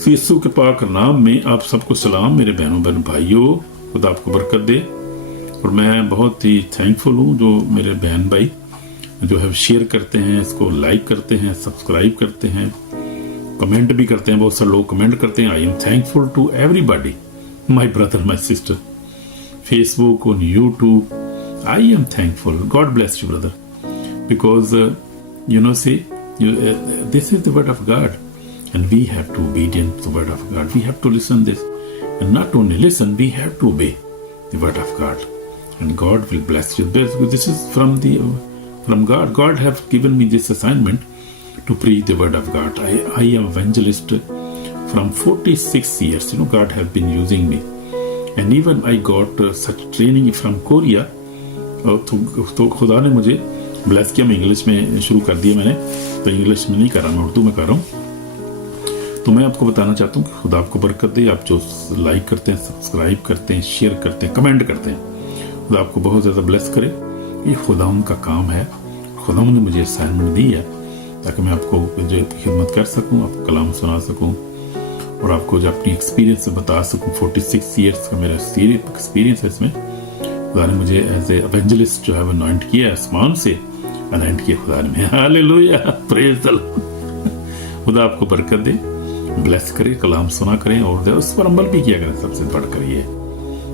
यीशु के पाक नाम में आप सबको सलाम मेरे बहनों बहन भाइयों, खुदा आपको बरकत दे। और मैं बहुत ही थैंकफुल हूँ जो मेरे बहन भाई जो है शेयर करते हैं, इसको लाइक करते हैं, सब्सक्राइब करते हैं, कमेंट भी करते हैं। बहुत सारे लोग कमेंट करते हैं। I am thankful to everybody, my brother my sister, Facebook on YouTube, I am thankful. God bless you brother, because you know, see, this is the word of God, and we have to obedient to the word of God. We have to listen this, and not only listen, we have to obey the word of God, and God will bless you. This is from God. God have given me this assignment to preach the word of God. I am evangelist from 46 years. You know, God have been using me, and even I got such training from Korea. तो खुदा ने मुझे bless किया। मैं English में शुरू कर दिया मैंने, तो इंग्लिश में नहीं कर रहा, मैं उर्दू में कर रहा हूँ। तो मैं आपको बताना चाहता हूँ कि खुदा आपको बरकत दे। आप जो लाइक करते हैं, सब्सक्राइब करते हैं, शेयर करते हैं, कमेंट करते हैं, खुदा आपको बहुत ज़्यादा ब्लेस करे। ये खुदाउन का काम है, खुदाउन ने मुझे असाइनमेंट दी है ताकि मैं आपको जो खिदमत कर सकूँ, आपको कलाम सुना सकूँ और आपको जो अपनी एक्सपीरियंस बता सकूँ। 46 ईयर्स का मेरा एक्सपीरियंस है इसमें। खुदा ने मुझे एज ए एवेंजलिस्ट जो है वो अनॉइंट किया है, आसमान से अनॉइंट किया खुदा ने। Hallelujah, praise the Lord. खुदा आपको बरकत दे, ब्लेस करे, कलाम सुना करें और उस पर अमल भी किया करें। सबसे बढ़कर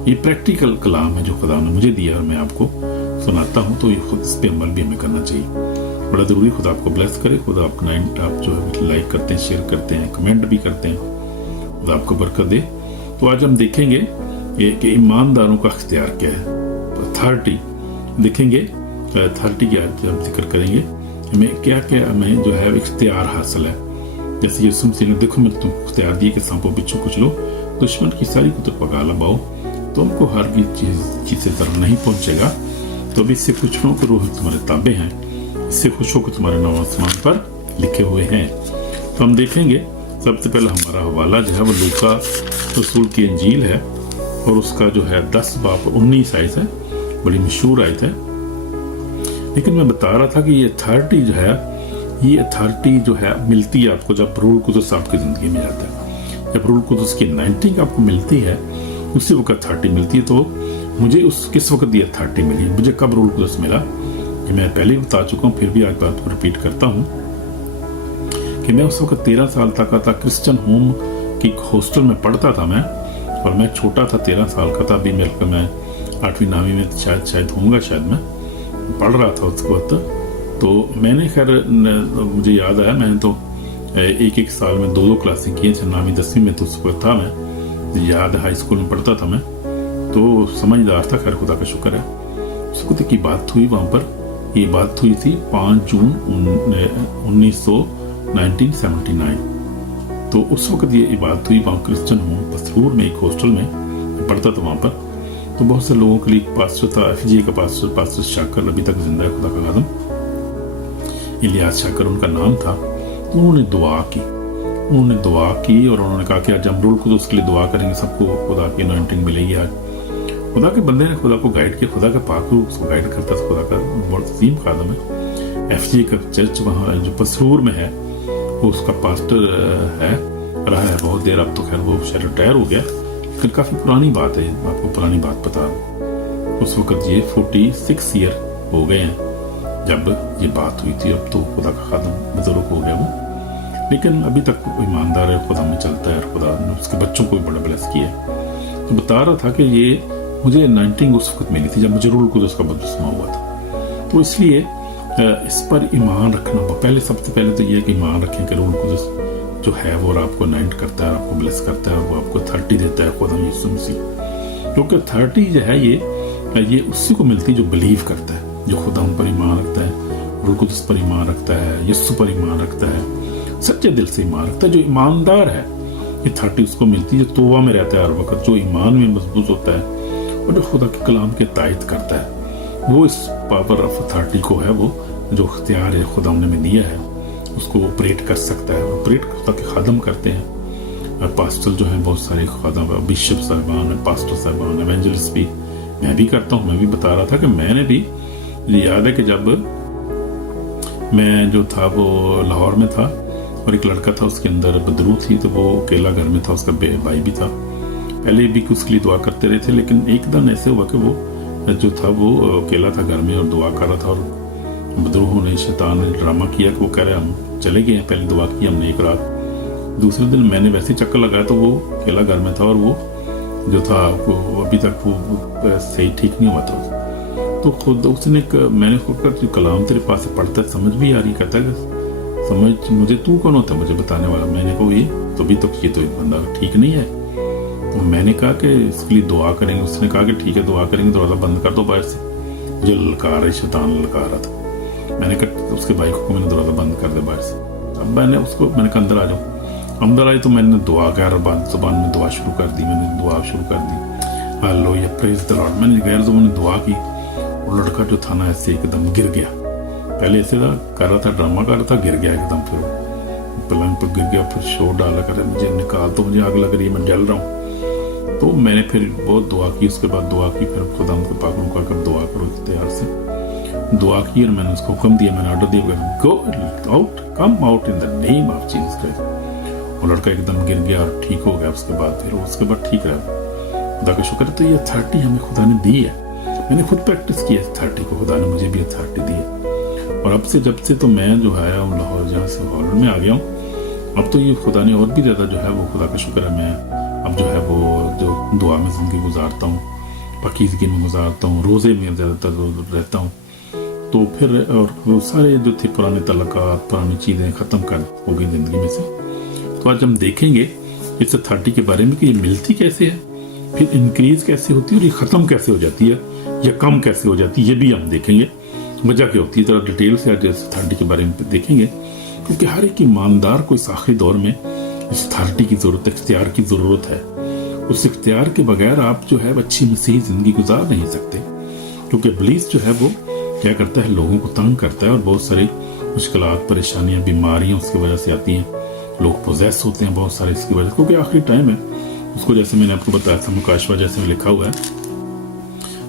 ये प्रैक्टिकल कलाम है जो खुदा ने मुझे दिया और मैं आपको सुनाता हूँ, तो ये खुद इस पे अमल भी हमें करना चाहिए। बड़ा जरूरी। खुदा आपको ब्लेस करे। खुदा अपना आप जो है लाइक करते हैं, शेयर करते हैं, कमेंट भी करते हैं। खुदा आपको बरकत दे। तो आज हम देखेंगे कि ईमानदारों का इख्तियार क्या है। अथॉरिटी देखेंगे, अथॉरिटी क्या जब जिक्र करेंगे, हमें क्या क्या हमें जो है इख्तियार हासिल है। जैसे यीशु मसीह ने देखो मैं तुमको इख्तियार दिए कि सांपों बिच्छू कुछ लो, दुश्मन की सारी कुतुब पगा लबाओ, तुमको हर भी चीज से दर्द नहीं पहुंचेगा। तो भी इससे खुश हो कि रूह तुम्हारे ताबे हैं, इससे खुश हो कि तुम्हारे नाम आसमान पर लिखे हुए हैं। तो हम देखेंगे सबसे पहले हमारा हवाला जो है वो लूका रसूल की इंजील है और उसका जो है 10 बाब 19 आयत है, बड़ी मशहूर आयत है। लेकिन मैं बता रहा था कि ये अथॉरिटी जो है, ये अथॉरिटी जो है मिलती है आपको जब रूल कुदस आपकी जिंदगी में आता है। जब रूल कुदस की अनॉइंटिंग आपको मिलती है, उसी वक्त अथॉरिटी मिलती है। तो मुझे किस वक्त ये अथॉरिटी मिली, मुझे कब रूल कुदस मिला, ये मैं पहले ही बता चुका हूँ, फिर भी आज बात को रिपीट करता हूँ कि मैं उस वक्त 13 साल तक का था। क्रिश्चियन होम की हॉस्टल में पढ़ता था मैं, और मैं छोटा था, 13 साल का था। अभी मैं 8वीं 9वीं में शायद होऊंगा, शायद मैं पढ़ रहा था उस वक्त। तो मैंने खैर मुझे याद आया, मैंने तो एक साल में 2 क्लासें की हैं। 9वीं 10वीं में तो उस वक्त था मैं, याद है हाई स्कूल में पढ़ता था मैं, तो समझदार था। खैर खुदा का शुक्र है। उस वक्त की बात हुई वहाँ पर, ये बात हुई थी 5 जून 1979। तो उस वक्त ये बात हुई वहाँ क्रिश्चियन होम पथरूर में, एक हॉस्टल में पढ़ता था वहाँ पर। तो बहुत से लोगों के लिए पास्टर था, एफजी का पास्टर शाकर, अभी तक जिंदा है, खुदा का खादम इलियास शाकर उनका नाम था। तो उन्होंने दुआ की और उन्होंने कहा कि आज हम रूल कुदस के लिए दुआ करेंगे, सबको खुदा की अनॉइंटिंग मिलेगी। आज खुदा के बंदे ने खुदा को गाइड किया, खुदा का पाक रूह उसको गाइड करता था। खुदा का बहुत अजीम खादम है। एफजी का चर्च वहाँ जो पसरूर में है, वो उसका पास्टर है, रहा है बहुत देर। अब तो खैर वो शायद रिटायर हो गया, लेकिन काफी पुरानी बात है, आपको पुरानी बात बता रहा। उस वक्त ये 46 ईयर हो गए हैं जब ये बात हुई थी। अब तो खुदा का खादम बुजुर्ग हो गया वो, लेकिन अभी तक ईमानदार है, खुदा में चलता है और खुदा ने उसके बच्चों को भी बड़ा ब्लेस किया। तो बता रहा था कि ये मुझे अनॉइंटिंग उस वक्त मिली थी जब मुझे रूल कुदस का बपतिस्मा हुआ था। तो इसलिए इस पर ईमान रखना पहले, सबसे पहले तो ये कि ईमान रखें कि रूल कुदस जो है वो आपको अनॉइंट करता है, आपको ब्लेस करता है, वो आपको अथॉरिटी देता है, खुदा यीशु मसीह। क्योंकि अथॉरिटी जो है ये उसी को मिलती है जो बिलीव करता है, जो खुदा उन पर ईमान रखता है, रूल कुदस पर ईमान रखता है, यीशु पर ईमान रखता है, सच्चे दिल से ईमान रखता है। जो ईमानदार है, अथॉरिटी उसको मिलती है जो तौबा में रहता है हर वक्त, जो ईमान में मजबूत होता है और जो खुदा के कलाम के तायद करता है। वो इस पावर ऑफ अथॉरिटी को है, वो जो इख्तियार है खुदा ने दिया है, उसको ऑपरेट कर सकता है। ऑपरेट खुदा के खादम करते हैं। पास्टर जो है बहुत सारे खादम, बिशप साहबान है, पास्टर साहबान, एवेंजलिस्ट भी मैं भी करता हूँ। मैं भी बता रहा था कि मैंने भी, याद है कि जब मैं जो था वो लाहौर में था, और एक लड़का था, उसके अंदर बदरू थी, तो वो अकेला घर में था, उसका भाई भी था। पहले भी उसके लिए दुआ करते रहे थे, लेकिन एक दिन ऐसे हुआ कि वो जो था वो अकेला था घर में और दुआ कर रहा था, और बदरू ने, शैतान ने ड्रामा किया कि वो कह रहे हम चले गए हैं, पहले दुआ की हमने एक रात, दूसरे दिन मैंने वैसे ही चक्कर लगाया तो वो अकेला घर में था, और वो जो था वो अभी तक वो सही ठीक नहीं हुआ था। तो खुद उसने मैंने उसको कहा कि कलाम तेरे पास से पढ़ता है, समझ भी आ रही, कहता है समझ मुझे तू कौन होता है मुझे बताने वाला। मैंने कहा ये तो एक बंदा ठीक नहीं है। तो मैंने कहा कि इसके लिए दुआ करेंगे। उसने कहा कि ठीक है दुआ करेंगे, दरवाज़ा बंद कर दो बाहर से, मुझे ललकार है, शैतान ललकार रहा था। मैंने कहा उसके भाई को मैंने दरवाज़ा बंद कर दिया बाहर से। अब मैंने कहा अंदर आ जाओ। अंदर आई तो मैंने दुआ गैर जुबान में दुआ शुरू कर दी, हालेलुया प्रेज द लॉर्ड। मैंने गैर जुबान में दुआ की, और लड़का जो था ना ऐसे एकदम गिर गया। पहले ऐसे था कर रहा था, ड्रामा कर रहा था, गिर गया एकदम, फिर पलंग पर गिर गया, फिर शोर डाला करे मुझे निकाल दो, मुझे आग लग रही है, मैं जल रहा हूँ। तो मैंने फिर बहुत दुआ की, उसके बाद दुआ की, फिर खुदा के पाक को कहकर दुआ करो इख्तियार से दुआ की, और मैंने उसको हुक्म दिया, मैंने ऑर्डर दिया go out, come out in the name of Jesus Christ. वो लड़का एकदम गिर गया और ठीक हो गया। उसके बाद ठीक रहा, खुदा का शुक्र है। तो ये अथॉरिटी हमें खुदा ने दी है, मैंने खुद प्रैक्टिस की अथॉरिटी को, खुदा ने मुझे भी अथॉरिटी दी है। और अब से जब से तो मैं जो है लाहौर जहाँ से हॉलैंड में आ गया हूँ, अब तो ये खुदा ने और भी ज़्यादा जो है वो खुदा का शुक्र है, मैं अब जो है वो जो दुआ में ज़िंदगी गुजारता हूँ, पाकीज़गी में गुजारता हूँ, रोज़े में ज़्यादातर रहता हूँ। तो फिर और वो सारे जो थे पुराने तलक़ात, पुरानी चीज़ें ख़त्म कर हो गई ज़िंदगी में से। तो आज हम देखेंगे इस अथॉरिटी के बारे में कि ये मिलती कैसे है, फिर इंक्रीज़ कैसे होती है, और ये ख़त्म कैसे हो जाती है या कम कैसे हो जाती है, ये भी हम देखेंगे वजह क्या होती है। ज़रा डिटेल से आज इस अथॉरिटी के बारे में देखेंगे, क्योंकि हर एक ईमानदार को इस आखिरी दौर में इस अथॉरिटी की ज़रूरत, इख्तियार की ज़रूरत है। उस इख्तियार के बगैर आप जो है अच्छी मसीही ज़िंदगी गुजार नहीं सकते, क्योंकि इब्लीस जो है वो क्या करता है, लोगों को तंग करता है, और बहुत सारी मुश्किलात, परेशानियाँ, बीमारियाँ उसकी वजह से आती हैं, लोग पोजेस होते हैं बहुत सारे इसकी वजह से, क्योंकि आखिरी टाइम है। उसको जैसे मैंने आपको बताया था, मुकाशवा जैसे में लिखा हुआ है,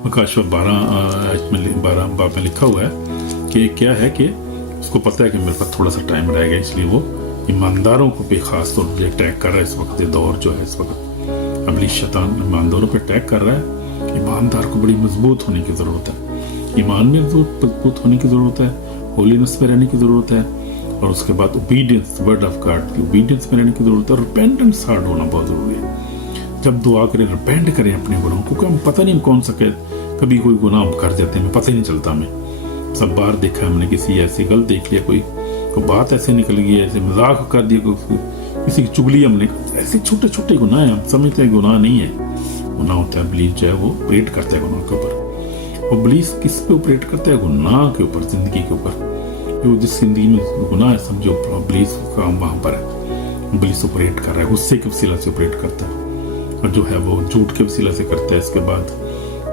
मुकाशवा 12 बाब में लिखा हुआ है कि क्या है कि उसको पता है कि मेरे पास थोड़ा सा टाइम रहेगा, इसलिए वो ईमानदारों को पे खास तौर पर अटैक कर रहा है इस वक्त। ये दौर जो है इस वक्त अबलीस शैतान ईमानदारों पर अटैक कर रहा है। ईमानदार को बड़ी मजबूत होने की ज़रूरत है, ईमान में मजबूत होने की ज़रूरत है, होलीनेस में रहने की ज़रूरत है, और उसके बाद ओबीडियंस, वर्ड ऑफ गॉड की ओबीडियंस में रहने की ज़रूरत है, और रिपेंटेंस हार्ड होना बहुत ज़रूरी है। जब दुआ करें, रिपेंट करें अपने गुनाहों को, क्योंकि हम पता नहीं कौन सा कभी कोई गुनाह हम कर जाते हैं, पता ही नहीं चलता हमें। सब बार देखा हमने, किसी ऐसी गलत देख लिया, कोई बात ऐसे निकल गई, ऐसे मजाक कर दिया, किसी की चुगली हमने, ऐसे छोटे छोटे गुनाह हैं, हम समझते हैं गुनाह नहीं है, गुनाह होता है। इब्लीस जो है वो ऑपरेट करता है गुनाह के ऊपर। और इब्लीस किस पे ऑपरेट करता है? गुनाह के ऊपर, जिंदगी के ऊपर। जो जिस जिंदगी में गुनाह है, समझो इब्लीस का वहां पर है, इब्लीस ऑपरेट कर रहा है, गुस्से के वसीला से ऑपरेट करता है, और जो है वो झूठ के वसीला से करता है। इसके बाद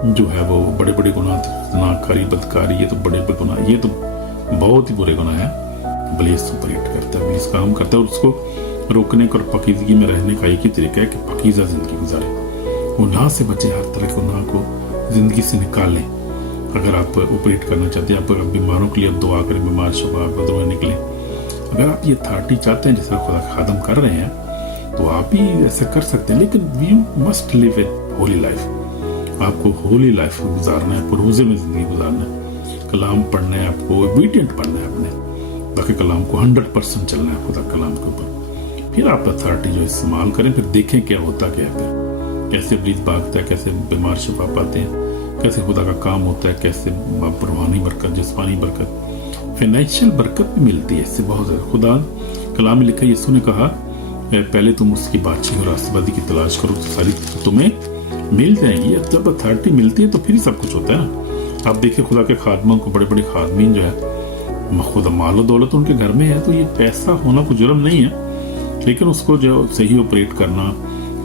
जो है वो बड़े बड़े गुनाह, नाकारी, बदकारी, ये तो बड़े बड़े गुनाह, ये तो बहुत ही बुरे गुनाह है। इब्लीस ऑपरेट करता है, इब्लीस काम करता है, और उसको रोकने का और पकीज़गी में रहने का एक ही तरीका है कि पकीज़ा जिंदगी गुजारे, गुनाह से बचे, हर तरह के गुनाह को जिंदगी से निकालें। अगर आप ऑपरेट करना चाहते हैं, आप बीमारों के लिए आप दुआ करें, बीमार शुबा बदरुआ निकले। अगर आप ये अथॉरिटी चाहते हैं, जिसका खुदा खादम कर रहे हैं, तो आप भी ऐसा कर सकते हैं, लेकिन you must live A Holi life. आपको होली लाइफ गुजारना है, रोजे में जिंदगी गुजारना है, कलाम पढ़ना है, आपको ओबीडिएंट पढ़ना है अपने, बाकी कलाम को 100% चलना है खुदा कलाम के ऊपर। फिर आप अथॉरिटी जो इस्तेमाल करें, फिर देखें क्या होता क्या है, कैसे इब्लीस भागता है, कैसे बीमार शिफा पाते हैं, कैसे खुदा का काम होता है, कैसे रूहानी बरकत, जिस्मानी बरकत, फाइनेंशियल बरकत भी मिलती है इससे बहुत ज़्यादा। खुदा कलाम में लिखा, यीशु ने कहा पहले तुम उसकी बादशाही और राष्ट्रवादी की तलाश करो, तो सारी तुम्हें मिल जाएंगी। जब अथॉरिटी मिलती है तो फिर ही सब कुछ होता है ना। आप देखिए खुदा के खादमों को, बड़े बड़े खादमीन जो है, खुदा मालो दौलत उनके घर में है, तो ये पैसा होना कोई जुर्म नहीं है, लेकिन उसको जो सही ऑपरेट करना,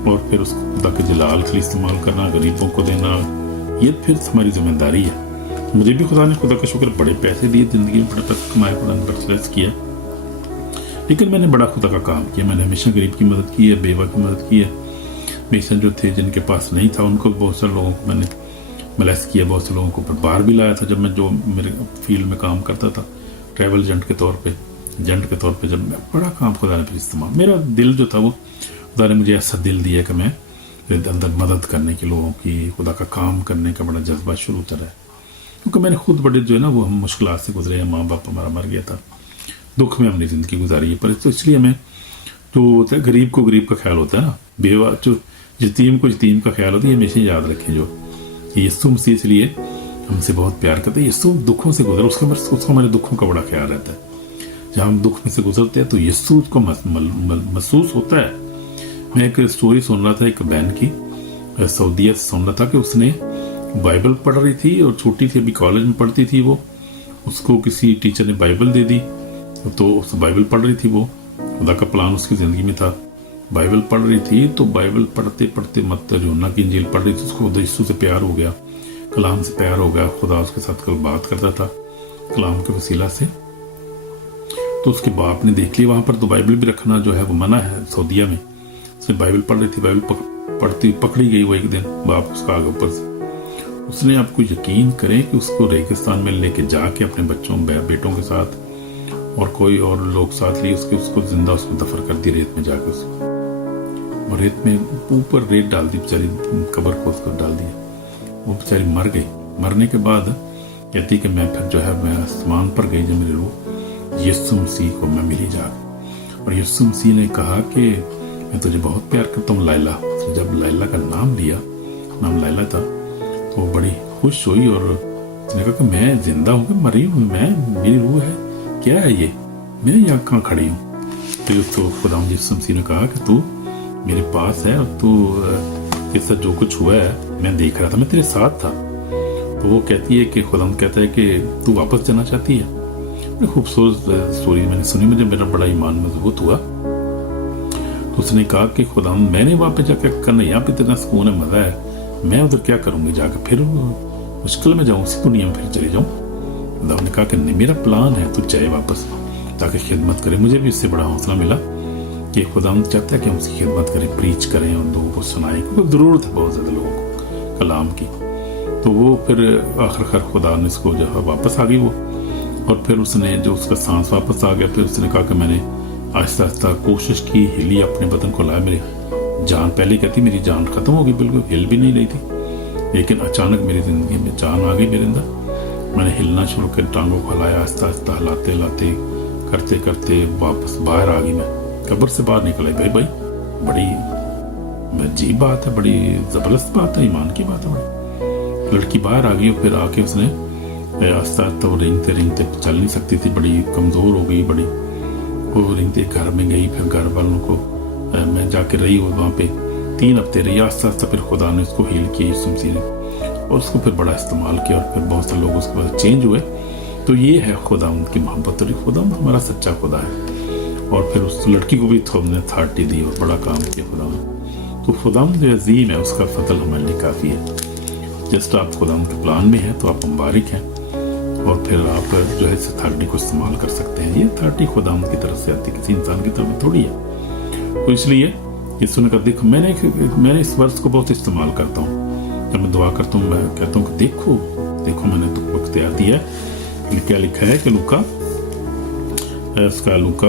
और फिर उसको खुदा के जलाल के लिए इस्तेमाल करना, गरीबों को देना, ये फिर हमारी जिम्मेदारी है। मुझे भी खुदा ने, खुदा का शुक्र, बड़े पैसे दिए, जिंदगी में बड़े पैसे कमाए, बड़ा किया, लेकिन मैंने बड़ा खुदा का काम किया। मैंने हमेशा गरीब की मदद की है, बेवा की मदद की है, बेसन जो थे जिनके पास नहीं था, उनको बहुत सारे लोगों को मैंने मलेस किया, बहुत से लोगों को बाहर भी लाया था। जब मैं जो मेरे फील्ड में काम करता था ट्रैवल एजेंट के तौर पे, एजेंट के तौर पे जब मैं बड़ा काम खुदा ने फिर इस्तेमाल, मेरा दिल जो था वो खुदा ने मुझे ऐसा दिल दिया कि मैं अंदर मदद करने की, लोगों की, खुदा का काम करने का बड़ा जज्बा शुरू होता रहा। क्योंकि मैंने खुद बड़े जो है ना वो हम मुश्किलात से गुजरे हैं, माँ बाप हमारा मर गया था, दुख में हमने ज़िंदगी गुजारी है। पर तो इसलिए हमें जो होता है, गरीब को गरीब का ख्याल होता है ना, बेवा जो यतीम को यतीम का ख्याल होता है, ये हमेशा याद रखें। जो यीशु मसीह इसलिए हमसे बहुत प्यार करते हैं। यीशु दुखों से गुजर, उसको हमारे दुखों का बड़ा ख्याल रहता है। जब हम दुख में से गुजरते हैं तो यीशु को महसूस होता है। मैं एक स्टोरी सुन रहा था एक बहन की, सऊदीया से सुन रहा था कि उसने बाइबल पढ़ रही थी और छोटी थी, अभी कॉलेज में पढ़ती थी वो। उसको किसी टीचर ने बाइबल दे दी तो उस बाइबल पढ़ रही थी वो, खुदा का प्लान उसकी ज़िंदगी में था। बाइबल पढ़ रही थी तो बाइबल पढ़ते पढ़ते मत्ती यूहन्ना की इंजील पढ़ रही थी, उसको यीशु से प्यार हो गया, कलाम से प्यार हो गया। खुदा उसके साथ कल बात करता था कलाम के वसीला से। तो उसके बाप ने देख लिया वहाँ पर, तो बाइबल भी रखना जो है वो मना है सऊदीया में। उसने बाइबल पढ़ रही थी, बाइबल पढ़ती पकड़ी गई वो एक दिन, बाप उसका आगे ऊपर से। उसने, आपको यकीन करें कि उसको रेगिस्तान में लेके जाके अपने बच्चों बेटों के साथ और कोई और लोग साथ लिए, उसको जिंदा उसको दफन कर दी रेत में जाके उसको, और रेत में ऊपर रेत डाल दी बेचारी, कब्र को उसको डाल दिया। वो बेचारी मर गई। मरने के बाद कहती कि मैं फिर जो है मैं आसमान पर गई, जब मेरे रूह यीशु मसीह को मैं मिली जाके, और यीशु मसीह ने कहा कि मैं तुझे बहुत प्यार करता हूँ लैला। तो जब लैला का नाम लिया, नाम लैला था, तो वो बड़ी खुश हुई और उसने कहा कि मैं जिंदा हूँ कि मरी हूँ, मैं, मेरी रूह है, क्या है ये, मैं यहाँ कहाँ खड़ी हूँ। फिर तो खुदा यीशु मसीह ने कहा कि तू मेरे पास है और तू ये सब जो कुछ हुआ है मैं देख रहा था, मैं तेरे साथ था। तो वो कहती है कि खुदा कहता है कि तू वापस जाना चाहती है। बड़ी खूबसूरत स्टोरी मैंने सुनी, मुझे मेरा बड़ा ईमान मजबूत हुआ। तो उसने कहा कि खुदा मैंने वहाँ पे जाकर करना, यहाँ पे इतना सुकून है, मजा है, मैं उधर क्या करूंगी जाकर, फिर मुश्किल में जाऊँ, उसी दुनिया में फिर चले जाऊँ। खुदा ने कहा कि नहीं, मेरा प्लान है तू जाए वापस ताकि खिदमत करे। मुझे भी इससे बड़ा हौसला मिला कि खुदा चाहता है कि हम उसकी खिदमत करें, प्रीच करें और लोगों को सुनाएं, क्योंकि ज़रूरत है बहुत ज़्यादा लोगों को कलाम की। तो वो फिर आखिरकार खुदा ने इसको जो है वापस आ गई वो, और फिर उसने जो उसका सांस वापस आ गया। फिर उसने कहा कि मैंने आहिस्ता आहिस्ता कोशिश की, हिली, अपने बदन को लाया। मेरी जान, पहले कहती मेरी जान खत्म हो गई, बिल्कुल हिल भी नहीं रही थी, लेकिन अचानक मेरी ज़िंदगी में जान आ गई मेरे अंदर। मैंने हिलना शुरू कर, टांगों को हिलाया, आहिस्ता आहिस्ता हिलाते हिलाते करते करते वापस बाहर आ गई। मैं कब्र से बाहर निकल आई। भाई बड़ी अजीब बात है, बड़ी ज़बरदस्त बात है, ईमान की बात है बड़ी। लड़की बाहर आ गई और फिर आके उसने आहिस्ता आहिस्ता वो रेंगते रेंगते चल नहीं सकती थी, बड़ी कमज़ोर हो गई, बड़ी वो रेंगते घर में गई। फिर घर वालों को मैं जाके रही वहाँ पे 3 हफ्ते रही। आहिस्ता आहिस्ता फिर खुदा ने उसको हील किया यीशु मसीह ने, और उसको फिर बड़ा इस्तेमाल किया, और फिर बहुत से लोग उसके बाद चेंज हुए। तो ये है खुदा उनकी मोहब्बत, और खुदा हमारा सच्चा खुदा है। और फिर उस लड़की को भी हमने अथॉरिटी दी और बड़ा काम किया खुदा ने। तो खुदा जो अजीम है, उसका फजल हमारे लिए काफ़ी है। जस्ट आप खुदा के प्लान में है तो आप मुबारक हैं, और फिर आप जो है इस अथॉरिटी को इस्तेमाल कर सकते हैं। ये अथॉरिटी खुदा की तरफ से आती, किसी इंसान की तरफ थोड़ी है। तो इसलिए यीशु ने कहा, देखो मैंने इस वर्ष को बहुत इस्तेमाल करता हूँ। जब मैं दुआ करता हूँ मैं कहता हूँ कि देखो मैंने तुमको इख्तियार दिया है। क्या लिखा है कि लूका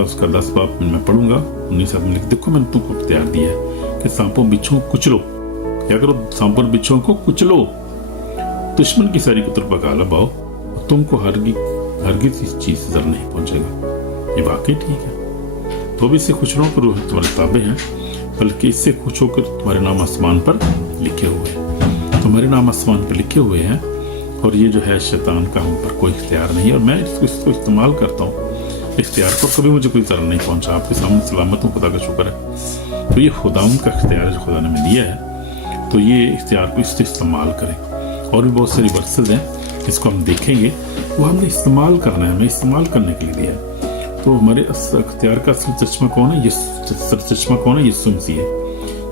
उसका 10 बाब मैं पढ़ूंगा 19 में लिख, देखो मैंने तुमको इख्तियार दिया है कि सांपों बिच्छुओं को कुचलो। क्या करो? सांपों और बिच्छुओं को कुचलो, दुश्मन की सारी कुतर पका लगाओ, तुमको हरगिज इस चीज से डर नहीं पहुंचेगा। ये वाकई ठीक है। तो भी इससे खुश रहो करो, तुम्हारे ताबे हैं, बल्कि इससे खुश होकर तुम्हारे नाम आसमान पर लिखे हुए हैं। तुम्हारे नाम आसमान पर लिखे हुए हैं, और ये जो है शैतान का हम पर कोई इख्तियार नहीं है। और मैं इसको इस्तेमाल करता हूँ इख्तियार पर, कभी मुझे कोई ज़रूर नहीं पहुंचा। आपके सामने सलामत हूँ, खुदा का शुक्र है। तो ये खुदा का इख्तियार जो खुदा ने हमें दिया है, तो ये इख्तियार को इससे इस्तेमाल करें। और भी बहुत सारी वर्सेस हैं, इसको हम देखेंगे, वो हमने इस्तेमाल करना है, हमें इस्तेमाल करने के लिए दिया है। तो हमारे इख्तियार का असल चश्मा कौन है? चश्मा कौन है? यीशु मसीह है।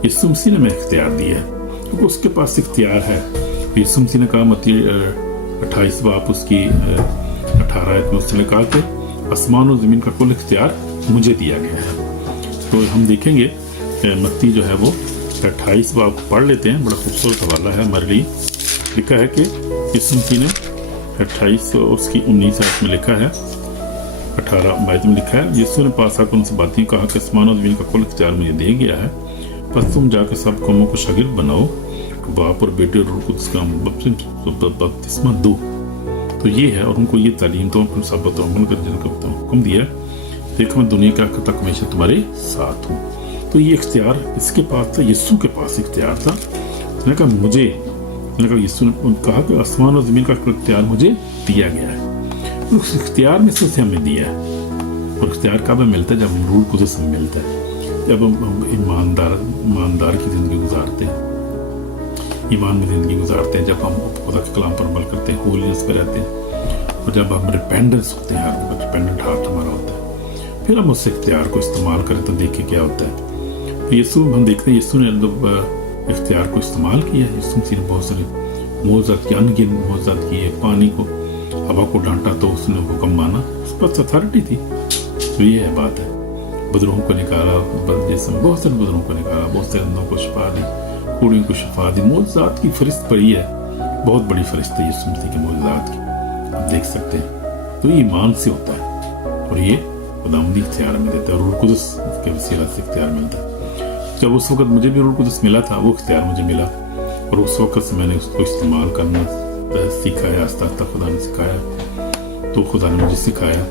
यीशु मसीह ने हमें इख्तियार दिया है, क्योंकि उसके पास इख्तियार है। यीशु मसीह ने कहा मत्ती 28 बाब उसकी 18 आयत में उसने कहा कि आसमान और ज़मीन का कुल इख्तियार मुझे दिया गया है। तो हम देखेंगे मत्ती जो है वो 28 बाब पढ़ लेते हैं, बड़ा खूबसूरत हवाला है हमारे लिए। लिखा है कि यीशु मसीह ने 28 और उसकी 19 आयत में लिखा है 18 आयत में लिखा है, यीशु ने पास आकर उनसे बातें कहा कि आसमान और ज़मीन का कुल इख्तियार मुझे दे गया है, बस तुम जाकर सब कौमों को शागिर्द बनाओ, बाप और बेटे और रूह कुद्स का बपतिस्मा दो। तो ये है, और उनको ये तालीम तो सब अमल कर जिनका हुक्म दिया, देखो मैं दुनिया के आखिर तक हमेशा तुम्हारे साथ हूँ। तो ये इख्तियार इसके पास था, यीशु के पास इख्तियार था। उसने कहा मुझे, यीशु ने कहा कि आसमान और ज़मीन का इख्तियार मुझे दिया गया है, उस इख्तियार में से हमें दिया है। और इख्तियार कब मिलता है? जब हम रूह कुद्स में मिलता है, जब हम ईमानदार की ज़िंदगी गुजारते हैं, ईमान में ज़िंदगी गुजारते हैं, जब हम खुदा के कलाम पर अमल करते हैं, होलीनेस पे रहते हैं, और जब हम रिपेंडेंस होते हैं, हर रिपेंडेंट हार्ट हमारा होता है, फिर हम उस इख्तियार को इस्तेमाल करें तो देखिए क्या होता है। तो यीशु हम देखते हैं, यीशु ने इख्तियार को इस्तेमाल किया। यीशु मसीह ने बहुत सारे मोज़ात किए, अनगिनत मोज़ात किए, पानी को, हवा को डांटा तो उसने हुक्म माना, उस पर अथॉरिटी थी। तो ये है बात है, बुजुर्गों को निकाला, बहुत सारे बुजुर्गों को निकाला, बहुत सारे अंधों को शिफा दी, कूड़ियों को शिफा दी। मोज़ात की फरिश्त पड़ी है, बहुत बड़ी फरिश्त है यीशु मसीह की मोज़ात की, आप देख सकते हैं। तो ये ईमान से होता है, और ये खुदावंदी इख्तियार में देता है, रूह कुद्स के वसीला से इख्तियार मिलता है। जब उस वक्त मुझे भी रूह कुद्स मिला था, वो इख्तियार मुझे मिला, और उस वक्त से मैंने उसको इस्तेमाल करना सीखा है, आस्ता आस्ता खुदा ने सिखाया। तो खुदा ने मुझे सिखाया,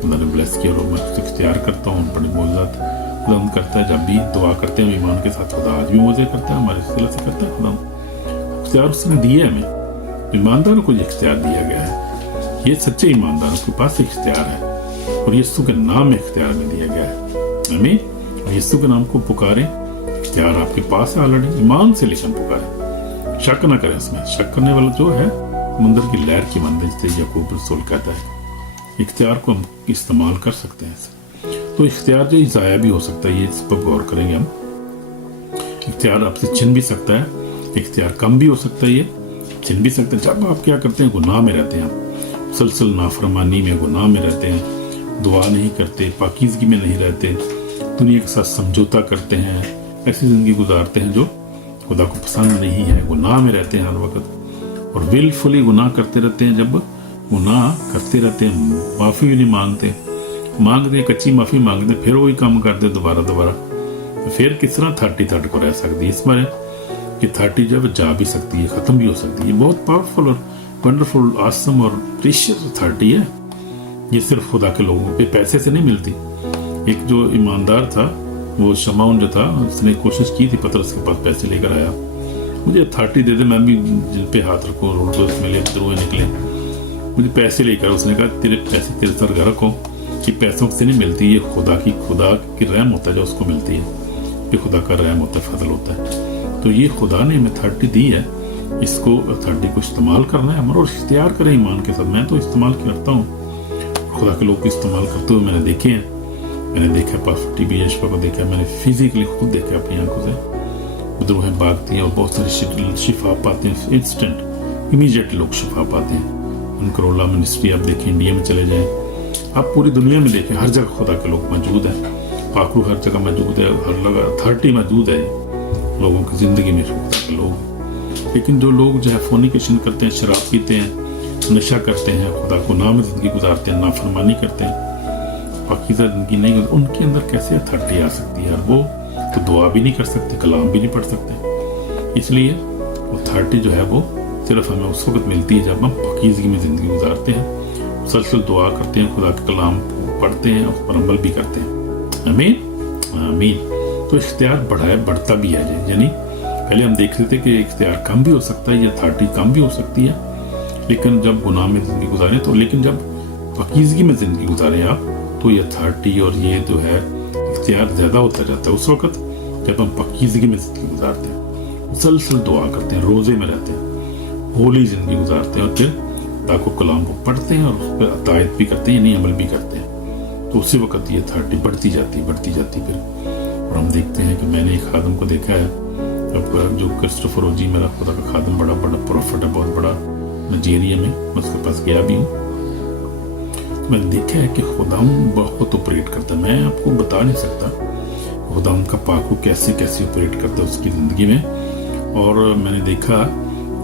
खुदा ने ब्लेस किया, और मैं उसको इख्तियार करता हूँ। बड़ी मोज़ात खुदा करता है, जब भी दुआ करते हैं ईमान के साथ, खुदा आज भी मोज़े करता है, हमारे वसीला से करता है। खुदा इख्तियार उसने दिया है हमें, ईमानदारों को इख्तियार दिया गया है। ये सच्चे ईमानदारों के पास इख्तियार है, और यीशु के नाम में इख्तियार में दिया गया है। आमीन। यीशु के नाम को पुकारें, इख्तियार आपके पास है ऑलरेडी, ईमान से लेकर पुकारें, शक ना करें उसमें। शक करने वाला जो है समुंदर की लहर की मंदिर से याकूब रसूल कहता है। इख्तियार को हम इस्तेमाल कर सकते हैं। तो इख्तियार जो ज़ाया भी हो सकता है, ये इस पर गौर करेंगे हम। इख्तियार आपसे छिन भी सकता है, इख्तियार कम भी हो सकता है, ये छिन भी सकता है। जब आप क्या करते हैं, गुनाह में रहते हैं, मुसलसल नाफरमानी में, गुनाह में रहते हैं, दुआ नहीं करते, पाकीज़गी में नहीं रहते, दुनिया के साथ समझौता करते हैं, ऐसी ज़िंदगी गुजारते हैं जो खुदा को पसंद नहीं है, गुनाह में रहते हैं हर वक्त, और विलफुली गुनाह करते रहते हैं। जब गुनाह करते रहते हैं, माफ़ी भी नहीं मांगते, कच्ची माफ़ी मांगते, फिर वही काम करते दोबारा, तो फिर किस तरह 30 को रह सकती है। इस बार कि 30 जो है जा भी सकती है, ख़त्म भी हो सकती है। बहुत पावरफुल और वंडरफुल, आसम और प्रीशियस 30 है। ये सिर्फ खुदा के लोगों के पैसे से नहीं मिलती। एक जो ईमानदार था, वो शमाउन जो था, उसने कोशिश की थी, पतरस के पास पैसे लेकर आया, मुझे 30 दे दे, मैं भी जिन पे हाथ रखूँ, रोड पर मिले, धुएं निकले, मुझे पैसे लेकर। उसने कहा तेरे पैसे तेरे सर घर रखो, ये पैसों से नहीं मिलती, ये खुदा की रहम होता है जो उसको मिलती है, ये खुदा का रहम होता है, फजल होता है। तो ये खुदा ने हमें 30 दी है, इसको 30 को इस्तेमाल करना है हमारा, और इख्तियार करें ईमान के साथ। मैं तो इस्तेमाल करता हूँ, खुदा के लोग इस्तेमाल करते हुए मैंने देखे हैं। मैंने देखा पास टीबी यशपा को देखा, मैंने फिजिकली खुद देखा अपनी आंखों से। रूहें भागती हैं और बहुत सारी शिफा पाते हैं, इंस्टेंट इमीडिएट लोग शिफा पाते हैं। करोला मिनिस्ट्री आप देखें, इंडिया में चले जाएं, आप पूरी दुनिया में देखें, हर जगह खुदा के लोग मौजूद हैं। पाकरू हर जगह मौजूद है, हर जगह 30 मौजूद है लोगों की ज़िंदगी में खुदा के लोग। लेकिन जो लोग जो है फोर्निकेशन करते हैं, शराब पीते हैं, नशा करते हैं, खुदा को नाम ज़िंदगी गुजारते हैं, नाफरमानी करते हैं, पाकीज़ा ज़िंदगी नहीं, उनके अंदर कैसे 30 आ सकती है? वो तो दुआ भी नहीं कर सकते, कलाम भी नहीं पढ़ सकते। इसलिए वो 30 जो है वो सिर्फ हमें उस वक्त मिलती है जब हम पाकीज़गी में ज़िंदगी गुजारते हैं, मुसलसल दुआ करते हैं, खुदा के कलाम पढ़ते हैं, उस पर अमल भी करते हैं। आमीन आमीन। तो इख्तियार बढ़ता भी है। यानी पहले हम देख लेते कि इख्तियार कम भी हो सकता है, या 30 कम भी हो सकती है, लेकिन जब गुनाह में ज़िंदगी गुजारें तो। लेकिन जब पाकीज़गी में ज़िंदगी गुजारें आप, तो ये 30 और ये जो है इख्तियार ज़्यादा होता जाता है उस वक्त जब हम पाकीज़गी में ज़िंदगी गुजारते हैं, मुसलसल दुआ करते हैं, रोज़े में रहते हैं, होली ज़िंदगी गुजारते हैं, और फिर ताको कलाम को पढ़ते हैं और उस पर अतायत भी करते हैं, यानी अमल भी करते हैं। तो उसी वक्त ये 30 बढ़ती जाती फिर। और हम देखते हैं कि मैंने एक खादम को देखा है, अब जो क्रिस्टोफर ओजी मेरा खुदा का खादम, बड़ा प्रॉफिट है, बहुत बड़ा, नाइजीरिया में, मैं उसके पास गया भी हूँ। मैंने देखा है कि खुदाम बहुत ऑपरेट करता है, मैं आपको बता नहीं सकता खुदाम का पाकू कैसे ऑपरेट करता है उसकी ज़िंदगी में। और मैंने देखा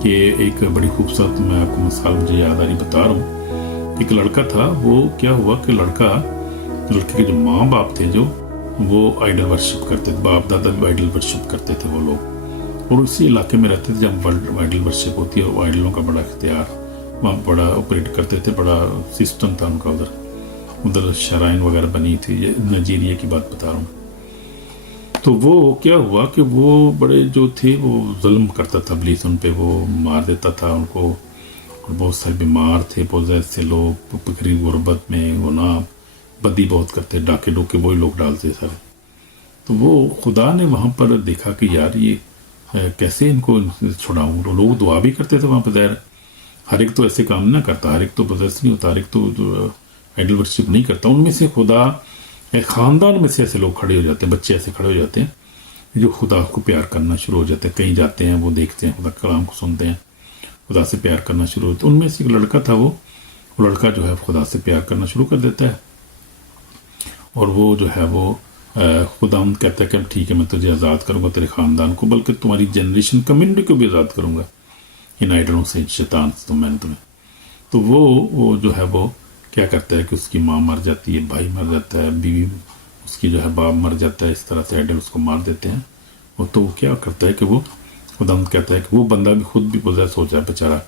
कि एक बड़ी खूबसूरत, मैं आपको मिसाल मुझे याद आ रही बता रहा हूँ, एक लड़का था, वो क्या हुआ कि लड़का लड़के के जो माँ बाप थे जो वो आइडल वर्शिप करते थे, बाप दादा भी आइडल वर्शिप करते थे वो लोग, और उसी इलाके में रहते थे जहाँ आइडल वर्शिप होती है। और आइडलों का बड़ा इख्तियार वहाँ बड़ा ऑपरेट करते थे, बड़ा सिस्टम था उनका उधर शराइन वगैरह बनी थी। ये नाइजीरिया की बात बता रहा हूँ। तो वो क्या हुआ कि वो बड़े जो थे वो जुल्म करता था पुलिस उन पे, वो मार देता था उनको, और बहुत सारे बीमार थे, बहुत ऐसे लोग फकरी गुरबत में गुनाह बदी बहुत करते, डाके डोके वही लोग डालते सारे। तो वो खुदा ने वहाँ पर देखा कि यार ये कैसे इनको छुड़ाऊँ। तो लोग दुआ भी करते थे वहाँ पर। ज़ाहिर हर एक तो ऐसे काम ना करता, हर एक तो पोजेस नहीं होता, हर एक तो आइडल वर्शिप नहीं करता। उनमें से खुदा ख़ानदान में से ऐसे लोग खड़े हो जाते हैं, बच्चे ऐसे खड़े हो जाते हैं जो खुदा को प्यार करना शुरू हो जाते हैं। कहीं जाते हैं, वो देखते हैं खुदा कलाम को, सुनते हैं, खुदा से प्यार करना शुरू होता है। उनमें से एक लड़का था, वो लड़का जो है खुदा से प्यार करना शुरू कर देता है, और वो जो है वो खुदा कहता है कि ठीक है मैं तुझे आज़ाद करूँगा, तेरे ख़ानदान को, बल्कि तुम्हारी जनरेशन कम्युनिटी को भी आज़ाद करूँगा इन आइडलों से, शैतान से, तो मैंने तुम्हें। तो वो जो है वो क्या करता है कि उसकी माँ मर जाती है, भाई मर जाता है, बीवी उसकी जो है बाप मर जाता है, इस तरह से आइडल उसको मार देते हैं। और तो वो क्या करता है कि वो खुदा कहता है कि वो बंदा भी खुद भी पोजेस हो जाए बेचारा,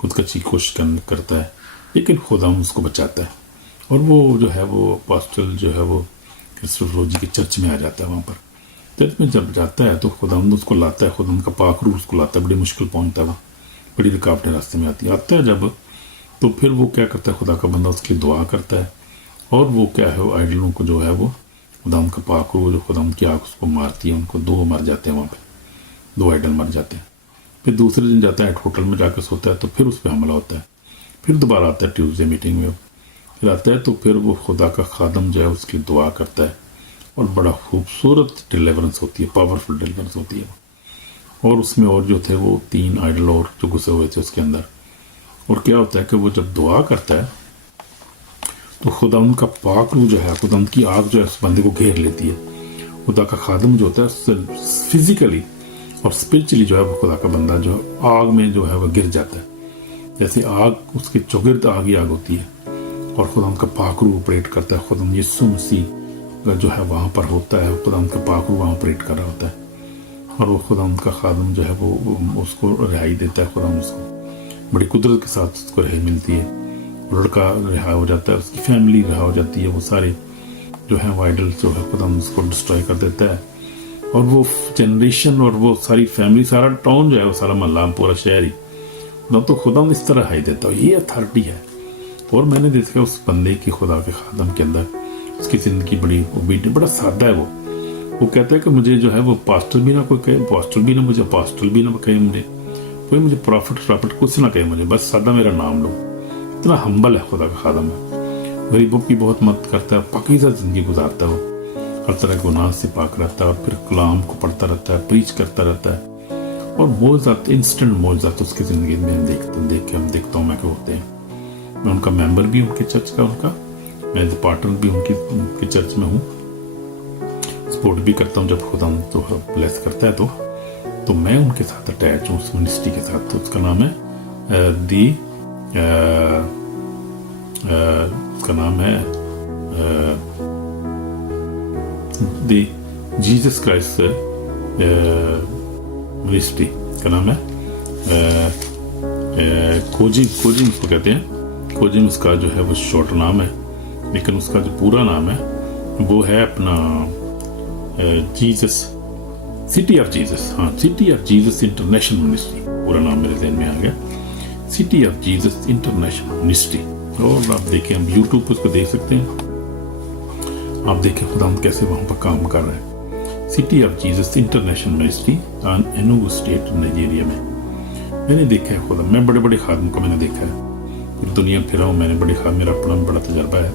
खुद कच्ची कोशिश करता है, लेकिन खुदा उसको बचाता है। और वो जो है वो अपोस्टल जो है वो क्रिस्टोफर की चर्च में आ जाता है। वहाँ पर चर्च में जब जाता है तो खुदा उसको लाता है, खुदा उनका पाक रूह उसको लाता है। बड़ी मुश्किल पहुँचता है, वो बड़ी रुकावटें रास्ते में आती है। आता है जब तो फिर वो क्या करता है, खुदा का बंदा उसके लिए दुआ करता है, और वो क्या है वो आइडलों को जो है वो खुदा उनका पाक रूह जो खुदा उनकी आँख उसको मारती है, उनको 2 मर जाते हैं वहाँ पे, 2 आइडल मर जाते हैं। फिर दूसरे दिन जाता है होटल में जाकर सोता है, तो फिर उस पर हमला होता है। फिर दोबारा आता है ट्यूसडे मीटिंग में, फिर आता है तो फिर वो खुदा का खादम जो है उसकी दुआ करता है, और बड़ा खूबसूरत डिलीवरेंस होती है, पावरफुल डिलीवरेंस होती है। और उसमें और जो थे वो 3 आइडल और जो घुसे हुए थे उसके अंदर। और क्या होता है कि वो जब दुआ करता है तो खुदा उनका पाक रूह जो है, खुदा उनकी आग जो है उस बंदे को घेर लेती है। खुदा का खादम जो होता है फिजिकली और स्पिरिचुअली जो है वो खुदा का बंदा जो आग में जो है वो गिर जाता है, जैसे आग उसके चौगिर्द आग ही आग होती है। और खुदा उनका पाक रूह ऑपरेट करता है, खुदा यीशु मसीह जो है वहाँ पर होता है, खुदा उनका पाक रूह वहाँ ऑपरेट कर रहा होता है, और वो खुदा उनका खादम जो है वो उसको रिहाई देता है। खुदा उसको बड़ी कुदरत के साथ उसको रिहाई मिलती है, लड़का रिहा हो जाता है, उसकी फैमिली रिहा हो जाती है, वो सारे जो है वो आइडल जो है खुदा उसको डिस्ट्रॉय कर देता है। और वो जनरेशन और वो सारी फैमिली, सारा टाउन जो है वो सारा मोहल्ला, पूरा शहर ही तो खुदा इस तरह रिहाई देता है। ये अथॉरिटी है। और मैंने देखा उस बंदे की खुदा के खादम के अंदर उसकी ज़िंदगी बड़ी ओबीडियंट, बड़ा सादा है। वो कहता है कि मुझे जो है वो पास्टर भी ना कोई कहे, पास्टर भी ना मुझे अपोस्टल भी ना कहे, मुझे प्रॉफिट कुछ ना कहे, मुझे बस सादा मेरा नाम लो। इतना हम्बल है खुदा का खादम है, गरीबों की बहुत मदद करता है, पाकीज़ा ज़िंदगी गुजारता है, वो हर तरह गुनाह से पाक रहता है, और फिर कलाम को पढ़ता रहता है, प्रीच करता रहता है। और मौज़ात, इंस्टेंट मौज़ात उसकी ज़िंदगी में देखता हूँ मैं क्या होते हैं। मैं उनका मेंबर भी उनके चर्च का, मैं पार्टनर भी उनके चर्च में हूँ, सपोर्ट भी करता हूँ जब खुदा तो ब्लेस करता है तो मैं उनके साथ अटैच हूँ, उस मिनिस्ट्री के साथ। तो उसका नाम है उसका नाम है दी जीसस क्राइस्ट मिनिस्ट्री का नाम है कोजिम उसको कहते हैं। कोजिम उसका जो है वो शॉर्ट नाम है, लेकिन उसका जो पूरा नाम है वो है अपना जीसस, सिटी ऑफ जीसस। हाँ, city of Jesus international ministry, पूरा नाम मेरे ज़हन में आ गया, city of Jesus international ministry. और आप देखें, हम यूट्यूब पर उसको देख सकते हैं, आप देखें खुदा कैसे वहाँ पर काम कर रहे हैं। City of Jesus international ministry on Enugu state Nigeria में मैंने देखा है खुदा। मैं बड़े बड़े खादम को मैंने देखा है, पूरी दुनिया फिरा हूँ मैंने, बड़े खादम, मेरा अपना बड़ा तजर्बा है,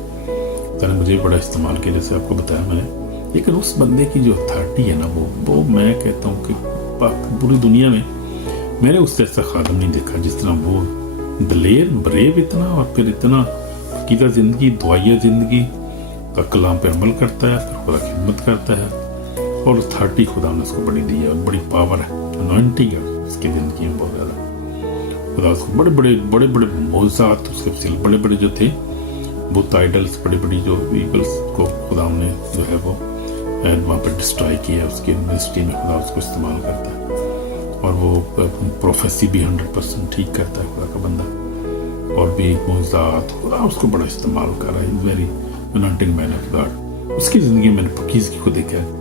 मैंने मुझे बड़ा इस्तेमाल किया जैसे आपको बताया मैंने। लेकिन उस बंदे की जो अथॉरिटी है ना, वो मैं कहता हूँ कि पूरी दुनिया में मैंने उससे ऐसा खादम नहीं देखा जिस तरह वो दलेर, ब्रेव इतना, और फिर इतना अकीदा ज़िंदगी, दुआया ज़िंदगी का कलाम पर अमल करता है, फिर खुदा की खिदमत करता है। और अथॉरिटी खुदा ने उसको बड़ी दी है, और बड़ी पावर है, अनॉइंटिंग है उसकी ज़िंदगी में बहुत ज़्यादा। खुदा उसको बड़े बड़े मौज़ात, उसके बड़े बड़े जो थे बुत आइडल्स, बड़ी बड़ी जो ईगल्स को खुदा ने जो है वो वहाँ पर डिस्ट्रॉय किया, उसकी मिनिस्ट्री में खुदा उसको इस्तेमाल करता है। और वो प्रोफेसी भी 100% ठीक करता है खुदा का बंदा, और भी मुज़ात खुदा उसको बड़ा इस्तेमाल कर रहा है। Very anointed man of God. उसकी ज़िंदगी मैंने पाकीज़गी को देखा है।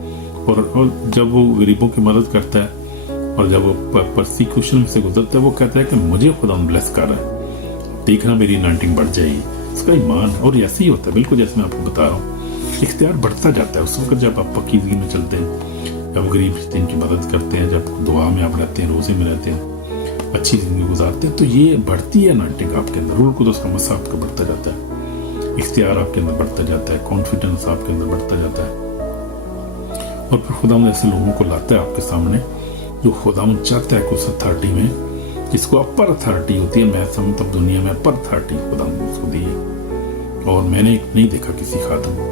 और जब वो गरीबों की मदद करता है और जब वो परसिक्यूशन से गुजरता है, वो कहता है कि मुझे खुदा ब्लेस कर रहा है, देखना मेरी अनॉइंटिंग बढ़ जाएगी। उसका ईमान और ऐसे ही होता है, बिल्कुल जैसे मैं आपको बता रहा हूँ। इख्तियार बढ़ता जाता है उस वक्त जब आप पाकीज़गी में चलते हैं, जब गरीब मिस्कीन की मदद करते हैं, जब दुआ में आप रहते हैं, रोज़े में रहते हैं, अच्छी ज़िंदगी गुजारते हैं, तो ये बढ़ती है अनॉइंटिंग आपके अंदर। रूल कुदस का मसा आपका बढ़ता जाता है, इख्तियार आपके अंदर बढ़ता जाता है, कॉन्फिडेंस आपके अंदर बढ़ता जाता है। और फिर खुदा ऐसे लोगों को लाता है आपके सामने जो खुदा चाहता है कि उस अथॉरिटी में, जिसको अपर अथॉरिटी होती है, मैं समझता हूँ दुनिया में अपर अथॉरिटी खुदा उसको दी है। और मैंने नहीं देखा किसी खादम,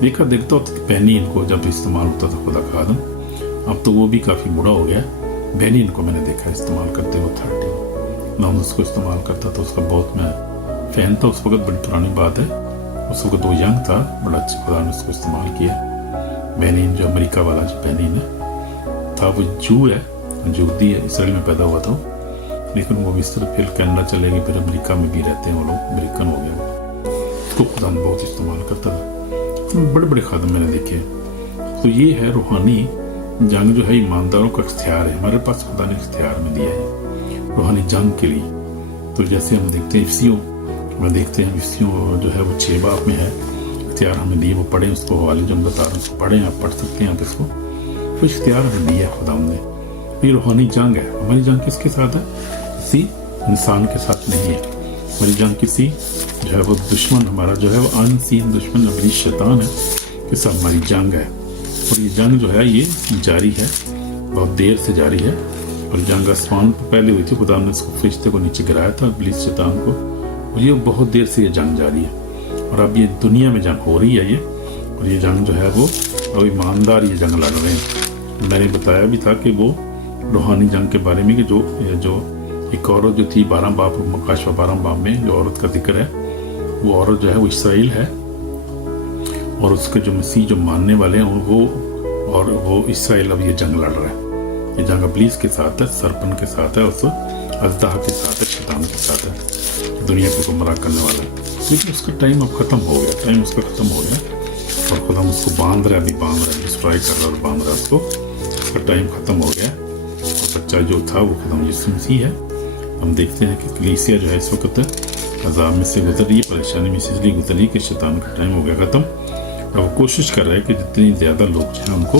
देखता होता कि बेनियन को जब इस्तेमाल होता था खुदा खादम, अब तो वो भी काफ़ी बुरा हो गया। बेनियन को मैंने देखा इस्तेमाल करते हुए अथॉरिटी, मैं उसको इस्तेमाल करता था, उसका बहुत मैं फैन था। उस वक्त बड़ी पुरानी बात है, उस वक्त वो यंग था, बड़ा अच्छा खुदा ने उसको इस्तेमाल किया। बेनिन जो अमेरिका वाला जो बेनिन था, वो जू है, यहूदी है, इसराइल में पैदा हुआ था, लेकिन वो भी इस तरह फिर कनाडा चले गए, फिर अमेरिका में भी रहते हैं वो लोग, अमेरिकन हो गया। उसको खुदा ने बहुत इस्तेमाल करता था। तो बड़े बड़े खादम मैंने देखे। तो ये है रूहानी जंग, जो है ईमानदारों का इख्तियार है, हमारे पास खुदा ने इख्तियार में दिया है रूहानी जंग के लिए। तो जैसे हम देखते हैं इफ्सियों में, देखते हैं इफ्सियों जो है वो 6 बाब में है, इख्तियार हमें दिए, वो पढ़ें उसको, हवाले जो हम बता रहे हैं उसको पढ़ें, आप पढ़ सकते हैं आप इसको। तो इख्तियार हमें दिया है खुदा ने। ये रूहानी जंग है। हमारी जंग किसके साथ है? किसी इंसान के साथ नहीं है। हमारी जंग किसी जो है वो दुश्मन, हमारा जो है वो अनसीन दुश्मन इब्लीस शैतान है, के साथ हमारी जंग है। और ये जंग जो है ये जारी है, बहुत देर से जारी है। और जंग आसमान पर पहले हुई थी, खुदा ने इसको फरिश्ते को नीचे गिराया था, इब्लीस शैतान को, और ये बहुत देर से ये जंग जारी है। और अब ये दुनिया में जंग हो रही है ये, और ये जंग जो है वो अब ईमानदार ये जंग लड़ रहे हैं। मैंने बताया भी था कि वो रूहानी जंग के बारे में कि जो एक औरत जो थी 12 बाब मकाशवा 12 बाब में जो औरत का जिक्र है, वो औरत जो है वो इसराइल है, और उसके जो मसीह जो मानने वाले हैं वो इसराइल अब ये जंग लड़ रहा है। ये जंग इब्लीस के साथ है, सरपन के साथ है, उस अज़दाह के साथ है, शैतान के साथ है, दुनिया को गुमराह करने वाला है। लेकिन उसका टाइम अब खत्म हो गया, टाइम उसका खत्म हो गया, और खुदा उसको बांध रहा है, अभी बांध रहा है, डिस्ट्रॉय कर रहा है और बांध रहा है उसको। उसका टाइम खत्म हो गया, और बच्चा जो था वो खुदा यीशु मसीह है। हम देखते हैं कि कलीसिया जो है इस वक्त अज़ाब में से गुजर रही है, परेशानी में से इसलिए गुजर रही है कि शैतान का टाइम हो गया खत्म। और वो कोशिश कर रहा है कि जितनी ज़्यादा लोग जो है उनको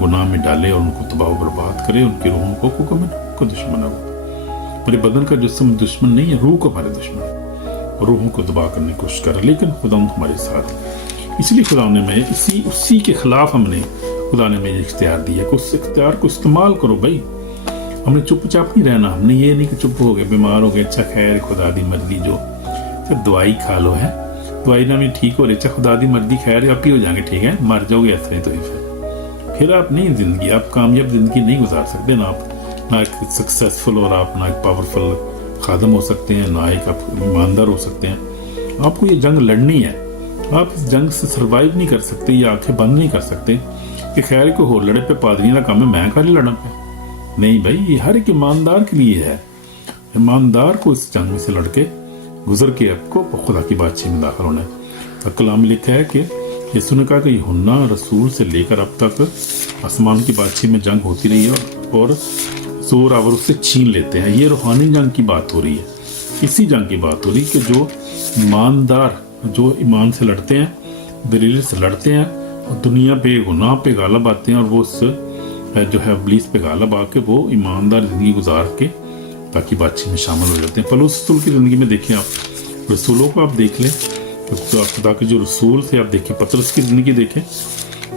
गुनाह में डाले और उनको तबाह बर्बाद करे, उनकी रूहों को दुश्मन है। हमारे बदन का जिस्म दुश्मन नहीं है, रूह को हमारे दुश्मन, रूहों को दबा करने की कोशिश कर रहा है। लेकिन खुदा हमारे साथ है, इसलिए खुदा ने मैं उसी के खिलाफ खुदा ने मुझे इख्तियार दिया कि उस इख्तियार को इस्तेमाल करो भाई। हमने चुपचाप नहीं रहना, हमने ये नहीं कि चुप हो गए, बीमार हो गए, अच्छा खैर खुदा दी मर्जी, जो फिर दवाई खा लो है, दवाई ना भी ठीक हो रही, अच्छा खुदा दी मर्जी, खैर आप ही हो जाएंगे, ठीक है, मर जाओगे ऐसे ही। तो फिर आप नहीं जिंदगी, आप कामयाब जिंदगी नहीं गुजार सकते ना, आप ना एक सक्सेसफुल और आप ना एक पावरफुल खादम हो सकते हैं, ना एक आप ईमानदार हो सकते हैं। आपको ये जंग लड़नी है, आप इस जंग से सर्वाइव नहीं कर सकते, ये आंखें बंद नहीं कर सकते कि खैर को हो लड़े पे पादरियों का काम है, मैं खाली लड़ा पे नहीं भाई। ये हर एक ईमानदार के लिए है, ईमानदार को इस जंग में से लड़के गुजर के आपको खुदा की बातचीत में दाखिल होना है। कलाम लिखा है कि यीशु ने कहा कि यूहन्ना रसूल से लेकर अब तक आसमान की बातचीत में जंग होती रही है, और जोर आवर उससे छीन लेते हैं। ये रूहानी जंग की बात हो रही है, इसी जंग की बात हो रही है कि जो ईमानदार, जो ईमान से लड़ते हैं, दलील से लड़ते हैं, और दुनिया पे गुनाह पे गालब आते हैं, और वो उस जो है इब्लीस पे गालब आके वो ईमानदार जिंदगी गुजार के ताकि बातचीत में शामिल हो जाते हैं। पौलुस रसूल की जिंदगी में देखें आप, रसूलों को आप देख लें, तो खुदा के जो रसूल थे आप देखें, पतरस की जिंदगी देखें,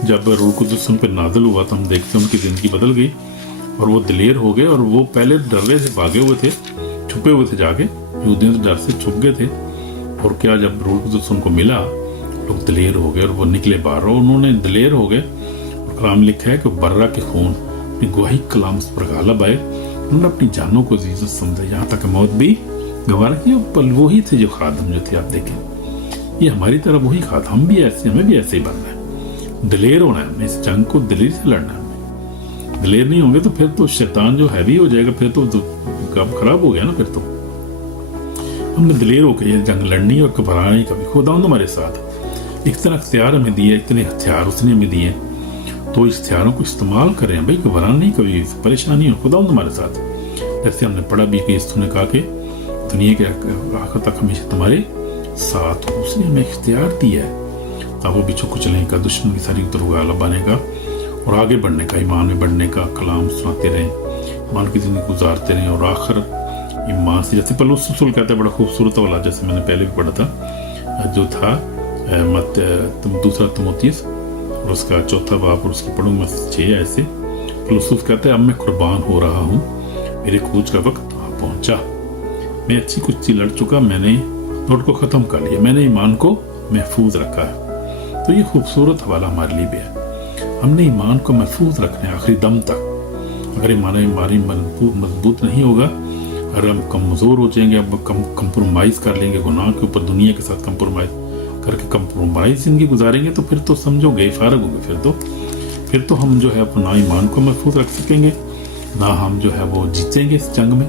जब रूह कुद्दुस उन पर नाज़िल हुआ तो हम देखते हैं उनकी जिंदगी बदल गई, और वो दिलेर हो गए। और वो पहले डरने से भागे हुए थे, छुपे हुए थे, जाके यहूदियों से डर से छुप गए थे, और क्या जब रूह कुद्दुस उनको मिला, लोग दिलेर हो गए और वो निकले बाहर, और उन्होंने दिलेर हो गए। और कलाम लिखा है कि बर्रा के खून अपनी गवाही कलाम पर गालब आए, उन्होंने अपनी जानों को इज्जत समझा, यहाँ तक मौत भी गवारा की। पल वही थे जो खादम जो थे, आप देखें ये हमारी तरह वही कहा था, हम भी ऐसे, हमें भी ऐसे ही बनना है, दिलेर होना है, हमें इस जंग को दिलेर से लड़ना है। दिलेर नहीं होंगे तो फिर तो शैतान जो हैवी हो जाएगा, फिर तो काम खराब हो गया ना। फिर तो हमने दिलेर होकर ये जंग लड़नी और घबराना नहीं कभी। खुदा हमारे साथ इस तरह अख्तियार हमें दिए, इतने हथियार उसने हमें दिए, तो इस हथियारों को इस्तेमाल करें भाई, घबराना नहीं कभी, परेशानी हो, खुदा हमारे साथ। जैसे हमने पढ़ा भी कि यीशु ने कहा कि दुनिया के आखिर तक हमेशा तुम्हारे साथ हो। उसने हमें इख्तियार दिया है ताकि वो बिछो कुचलने का, दुश्मन की सारी गाला बाने का और आगे बढ़ने का, ईमान में बढ़ने का, कलाम सुनाते रहें, ईमान की जिंदगी गुजारते रहें और आखिर ईमान से, जैसे पलूस रसूल कहते हैं, बड़ा खूबसूरत वाला, जैसे मैंने पहले भी पढ़ा था, जो था मत दूसरा तिमोथेयुस और उसका चौथा बाब और उसकी पढ़ूंगा 6 ऐसे। पलूस कहते हैं अब मैं कुर्बान हो रहा हूँ, मेरे खोज का वक्त पहुंचा, मैं अच्छी कुश्ती लड़ चुका, मैंने दौड़ को ख़त्म कर लिया, मैंने ईमान को महफूज रखा है। तो ये खूबसूरत हवाला हमारे लिए भी है, हमने ईमान को महफूज रखना है आखिरी दम तक। अगर ईमान हमारी मजबूत नहीं होगा, अगर हम कमज़ोर हो जाएंगे, अब कंप्रोमाइज़ कर लेंगे गुनाह के ऊपर, दुनिया के साथ कंप्रोमाइज़ करके कंप्रोमाइज़ ज़िंदगी गुजारेंगे, तो फिर तो समझो गए, फारग हो गए। फिर तो हम जो है अपना ईमान को महफूज रख सकेंगे ना, हम जो है वो जीतेंगे इस जंग में,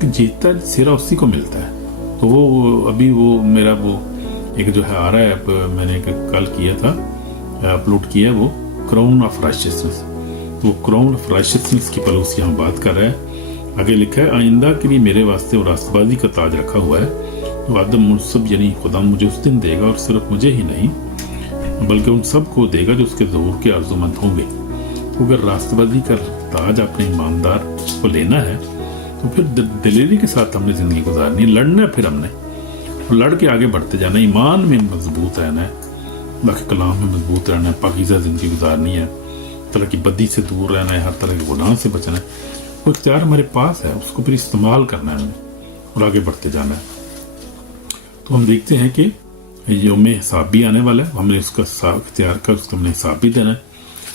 कि जीतता सिरा उसी को मिलता है। तो वो अभी वो मेरा वो एक जो है आ रहा है, मैंने कल किया था, अपलोड किया है, वो क्राउन ऑफ राइचियसनेस। तो वो क्राउन ऑफ राइचियसनेस की पलूस यहाँ बात कर रहा है। आगे लिखा है, आइंदा के लिए मेरे वास्ते वो रास्तबाजी का ताज रखा हुआ है जो आदम मुनसब यानी खुदा मुझे उस दिन देगा, और सिर्फ मुझे ही नहीं बल्कि उन सब को देगा जो उसके ज़हूर के आरज़ूमंद होंगे। तो अगर रास्तबाजी का ताज अपने ईमानदार को लेना है तो फिर दिलेरी के साथ हमने ज़िंदगी गुजारनी, लड़ना है, फिर हमने लड़ के आगे बढ़ते जाना, ईमान में मजबूत रहना है, बाकी कलाम में मजबूत रहना है, पाकीज़ा ज़िंदगी गुजारनी है, तरह की बदी से दूर रहना है, हर तरह के गुनाह से बचना है। वो इख्तियार हमारे पास है, उसको फिर इस्तेमाल करना है हमें और आगे बढ़ते जाना है। तो हम देखते हैं कि यौम हिसाब भी आने वाला है, हमने उसका इख्तियार का उसको हमने हिसाब भी देना है।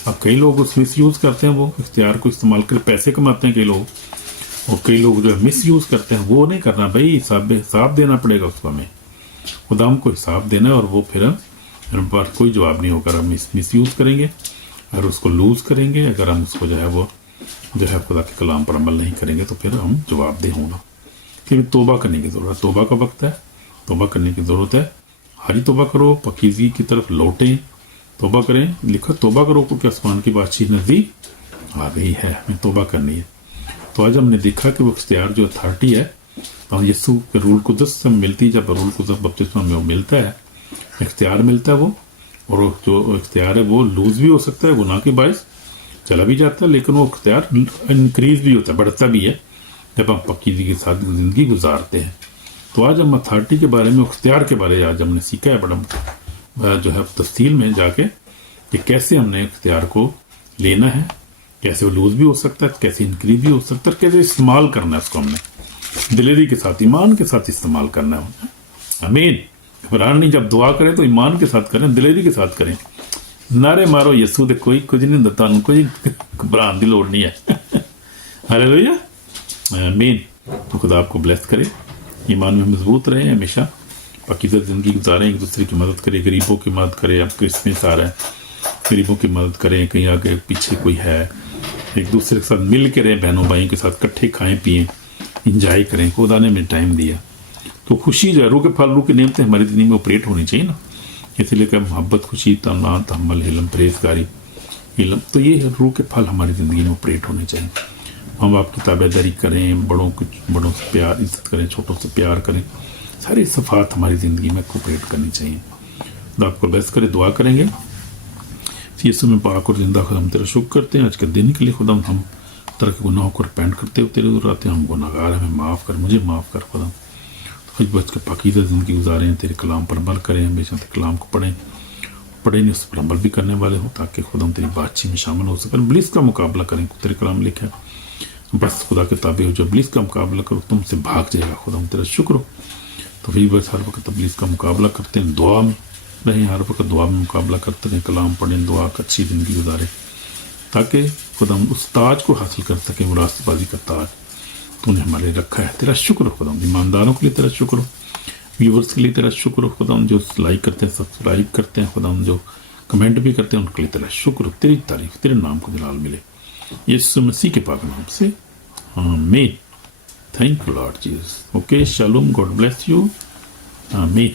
अब कई लोग उस मिस यूज़ करते हैं, वो इख्तियार को इस्तेमाल कर पैसे कमाते हैं कई लोग, और कई लोग जो है मिस यूज़ करते हैं। वो नहीं करना भाई, हिसाब देना पड़ेगा उसको, हमें खुदा को हिसाब देना है, और वो फिर पर कोई जवाब नहीं होगा। हम मिस यूज़ करेंगे और उसको लूज़ करेंगे, अगर हम उसको जो है वो जो है खुदा के कलाम पर अमल नहीं करेंगे तो फिर हम जवाबदेह होगा। फिर तौबा करने की ज़रूरत, तौबा का वक्त है, तौबा करने की ज़रूरत है। हारी तौबा करो, पकीज़गी की तरफ लौटें, तौबा करें। लिखो तौबा करो क्योंकि आसमान की बादशाही नज़दीक आ गई है, हमें तौबा करनी है। तो आज हमने देखा कि वो इख्तियार जो अथॉरिटी है और यीशु के रूल कुदस से मिलती है, जब रूल कुदस बपतिस्मा में वो मिलता है, इख्तियार मिलता है वो, और जो इख्तियार है वो लूज़ भी हो सकता है, गुनाह के बायस चला भी जाता है, लेकिन वो इख्तियार इंक्रीज भी होता है, बढ़ता भी है जब हम पकीज़गी के साथ ज़िंदगी गुजारते हैं। तो आज हम अथॉरिटी के बारे में, इख्तियार के बारे में आज हमने सीखा है बड़ा जो है तफसील में जाके कि कैसे हमने इख्तियार को लेना है, कैसे वो लूज़ भी हो सकता है, कैसे इंक्रीज भी हो सकता है, कैसे इस्तेमाल करना है उसको हमने दिलेरी के साथ, ईमान के साथ इस्तेमाल करना है। आमीन। घबराना नहीं, जब दुआ करें तो ईमान के साथ करें, दिलेरी के साथ करें। नारे मारो यीशु दे कोई कुछ नहीं दता, कोई घबराने की लोड़ नहीं है। हालेलुया, आमीन। तो खुदा आपको ब्लेस करे, ईमान में मजबूत रहें, हमेशा पाकीज़ा ज़िंदगी गुजारें, एक दूसरे की मदद करें, गरीबों की मदद करें। अब क्रिसमस आ रहा है, गरीबों की मदद करें, कहीं आगे पीछे कोई है, एक दूसरे के साथ मिल के रहें, बहनों भाइयों के साथ इकट्ठे खाएं पिएं, इंजॉय करें। खुदा ने हमें टाइम दिया तो खुशी जो है, रूह के फल, रूह की नेमतें हमारी ज़िंदगी में ऑपरेट होनी चाहिए ना। इसलिए कि मोहब्बत, खुशी, तना, तहम्मुल, हिल्म, परहेज़गारी, इल्म, तो ये रूह के फल हमारी ज़िंदगी में ऑपरेट होने चाहिए। हम आपकी ताबेदारी करें, बड़ों से प्यार, इज्जत करें, छोटों से प्यार करें, सारी सफ़ात हमारी ज़िंदगी में ऑपरेट करनी चाहिए। तो आपको बेस्ट करे, दुआ करेंगे। यीशु में पाक और जिंदा खुदा हम तेरा शुक्र करते हैं आज के दिन के लिए। खुदा हम तरह के गुनाहों को रिपेंट करते हो तेरे दूर आते हैं, हम गुनाहगार, हमें माफ़ कर, मुझे माफ़ कर खुदा। तो आज बच के पाकीज़ा ज़िंदगी गुजारें, तेरे कलाम पर अमल करें, हमेशा तेरे कलाम को पढ़ें नहीं उस पर अमल भी करने वाले हो, ताकि खुदा हम तेरी बातचीत में शामिल हो सकें। इब्लीस का मुकाबला करें, तेरे कलाम लिखा है बस खुदा के ताबे हो, जो इब्लीस का मुकाबला करो तुमसे भाग जाएगा। खुदा हम तेरा शुक्र हो। तो वही बस हर वक्त इब्लीस का मुकाबला करते हैं, दुआ में रहें, हर वक्त दुआ में मुकाबला करते रहें, कलाम पढ़ें, दुआ का अच्छी ज़िंदगी गुजारें, ताकि खुदा हम उस ताज को हासिल कर सकें, वो रास्तबाजी का ताज तूने हमारे रखा है। तेरा शुक्र हो खुदा, ईमानदारों के लिए तेरा शुक्र हो, व्यूवर्स के लिए तेरा शुक्र हो खुदा, जो लाइक करते हैं, सब्सक्राइब करते हैं खुदा, जो कमेंट भी करते हैं, उनके लिए तेरा शुक्र हो, तेरी तारीफ, तेरे नाम को जलाल मिले यीशु मसीह के पाक नाम से, आमीन। Thank you Lord Jesus. Okay, shalom, God bless you, आमीन।